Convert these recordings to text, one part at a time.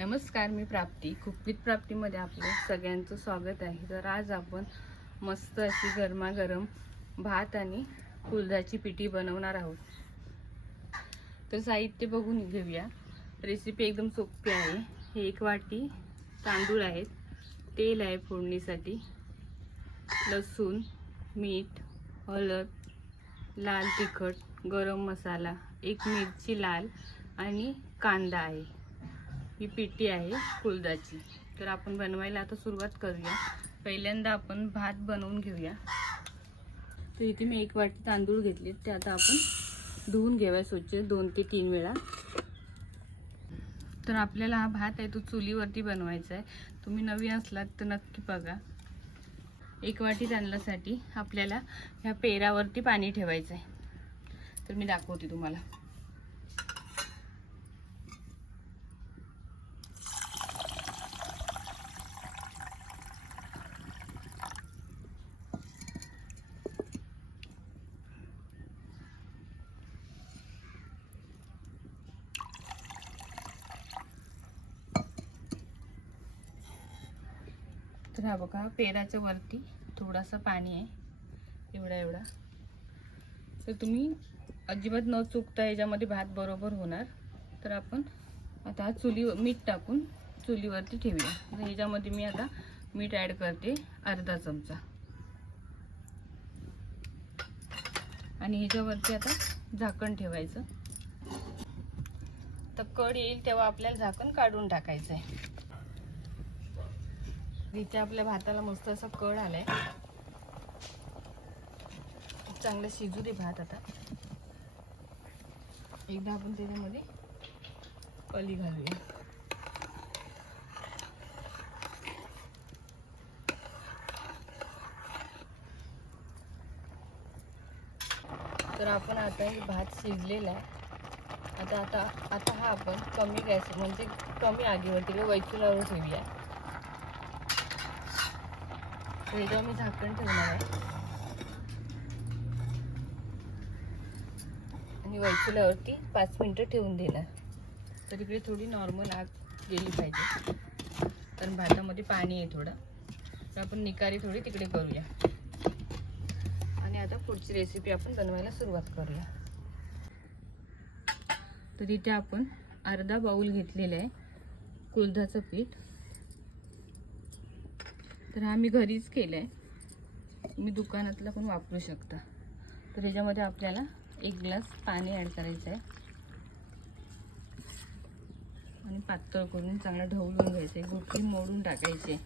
नमस्कार मी प्राप्ती. कुकवित प्राप्तीमध्ये आपलं सगळ्यांचं स्वागत आहे. तर आज आपण मस्त अशी गरमागरम भात आणि कुलदाची पिठी बनवणार आहोत. तर साहित्य बघून घेऊया. रेसिपी एकदम सोपी आहे. हे एक वाटी तांदूळ आहेत. तेल आहे फोडणीसाठी. लसूण मीठ हळद लाल तिखट गरम मसाला एक मिरची लाल आणि कांदा आहे. ही पिठी आहे कुलदाची. तर आपण बनवायला आता सुरुवात करूया. पहिल्यांदा आपण भात बनवून घेऊया. तर इथे मी एक वाटी तांदूळ घेतले ते आता आपण धुवून घेऊया स्वच्छ दोन ते तीन वेळा. तर आपल्याला हा भात आहे तो चुलीवरती बनवायचा आहे. तुम्ही नवीन असलात तर नक्की बघा. एक वाटी तांदळासाठी आपल्याला ह्या पेरावरती पाणी ठेवायचं आहे. तर मी दाखवते तुम्हाला. तर हा बघा पेराच्या वरती थोडासा पाणी आहे. एवढा एवढा. तर तुम्ही अजिबात न चुकता याच्यामध्ये भात बरोबर होणार. तर आपण आता हा चुली मीठ टाकून चुलीवरती ठेवूया. तर ह्याच्यामध्ये मी आता मीठ ॲड करते अर्धा चमचा. आणि ह्याच्यावरती आता झाकण ठेवायचं. तर कड येईल तेव्हा आपल्याला झाकण काढून टाकायचं आहे इथे आपल्या भाताला मस्त असं कळ आलाय. चांगलं शिजू दे भात आता. एकदा आपण त्याच्यामध्ये कली घालूया. तर आपण आता हे भात शिजलेला आहे. आता आता आता हा आपण कमी गॅस म्हणजे कमी आगीवरती म्हणजे किंवा वैचुलावर ठेवूया. तर मी झाकण ठेवणार आहे. आणि वैचुल्यावरती पाच मिनटं ठेवून देणार. तर इकडे थोडी नॉर्मल आग गेली पाहिजे. कारण भातामध्ये पाणी आहे थोडं. तर आपण निकारी थोडी तिकडे करूया. आणि आता पुढची रेसिपी आपण बनवायला सुरुवात करूया. तर इथे आपण अर्धा बाऊल घेतलेला आहे कुलधाचं पीठ. तर हा मी घरीच केला आहे मी दुकानातला पण वापरू शकता. तर ह्याच्यामध्ये आपल्याला एक ग्लास पाणी ॲड करायचं आहे आणि पातळ करून चांगलं ढवळून घ्यायचं आहे गुटली मोडून टाकायची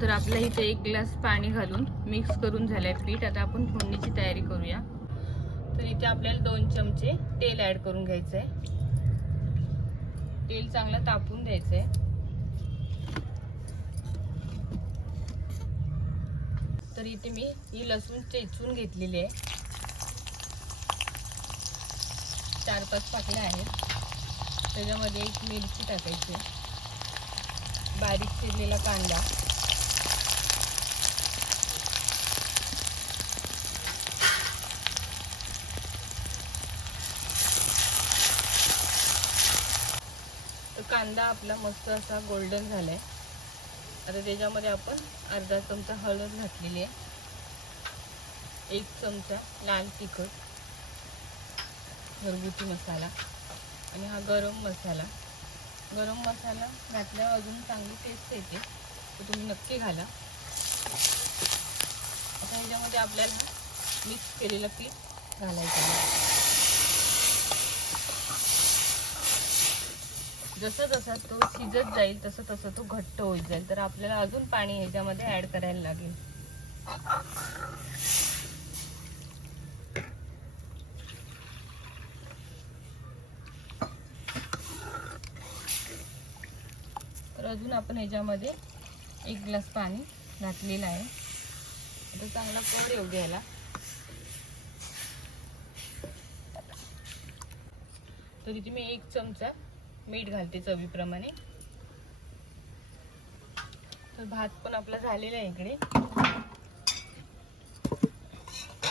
तर आपल्या इथे एक ग्लास पाणी घालून मिक्स करून झालं आहे पीठ. आता आपण फोडणीची तयारी करूया. तर इथे आपल्याला दोन चमचे तेल ॲड करून घ्यायचं आहे तेल चांगलं तापून द्यायचंय तर इथे मी ही लसूण चेचून घेतलेली आहे. चार पाच पाकळ्या आहेत. त्याच्यामध्ये एक मिरची टाकायची. बारीक चिरलेला कांदा. कांदा आपला मस्त असा गोल्डन झाला आहे आता त्याच्यामध्ये आपण अर्धा चमचा हळद घातलेली आहे. एक चमचा लाल तिखट घरगुती मसाला आणि हा गरम मसाला. गरम मसाला घातल्यावर अजून चांगली टेस्ट येते. तर तुम्ही नक्की घाला. आता ह्याच्यामध्ये आपल्याला मिक्स केलेलं पीठ घालायचं जसं जसं तो शिजत जाईल तसं तसं तो घट्ट होत जाईल. तर आपल्याला अजून पाणी ह्याच्यामध्ये ऍड करायला लागेल. तर अजून आपण ह्याच्यामध्ये एक ग्लास पाणी घातलेलं आहे. आता चांगला कोर येऊ द्यायला. तर इथे मी एक चमचा मीठ घालते चवीप्रमाणे. तर भात पण आपला झालेला आहे इकडे.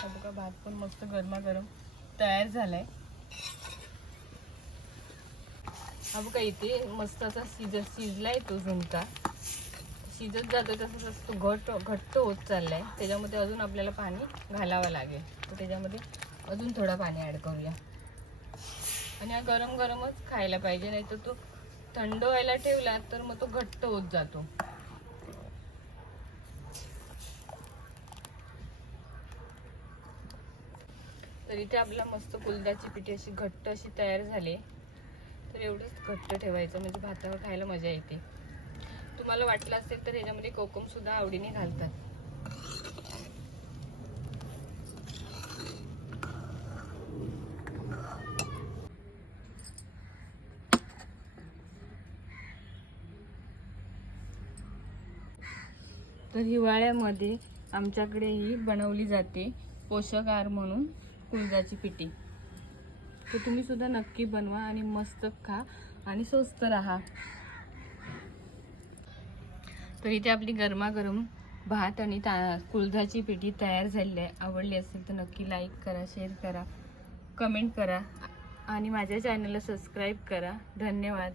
बघा भात पण मस्त गरमागरम तयार झालाय. हा बघा इथे मस्त असा शिज शिजलाय तो झुणका. शिजत जातो तसं तसं तो घट घट्ट होत चाललाय. त्याच्यामध्ये अजून आपल्याला पाणी घालावं लागेल. तर त्याच्यामध्ये अजून थोडं पाणी ॲड करूया. आणि हा गरम गरमच खायला पाहिजे नाही तर तो थंड व्हायला ठेवला तर मग तो घट्ट होत जातो. तर इथे आपला मस्त कुलद्याची पिठी अशी घट्ट अशी तयार झाली. तर एवढंच घट्ट ठेवायचं म्हणजे भातावर खायला मजा येते. तुम्हाला वाटलं असेल तर ह्याच्यामध्ये कोकम सुद्धा आवडीने घालतात. तर हिवाळ्यामध्ये आमच्याकडे ही बनवली जाते पोषक आहार म्हणून कुळदाची पिठी. तर तुम्ही सुद्धा नक्की बनवा आणि मस्त खा आणि स्वस्त राहा. तर इथे आपली गरमागरम भात आणि ता कुळदाची पिठी तयार झालेली आहे. आवडली असेल तर नक्की लाईक करा शेअर करा कमेंट करा आणि माझ्या चॅनलला सबस्क्राईब करा. धन्यवाद.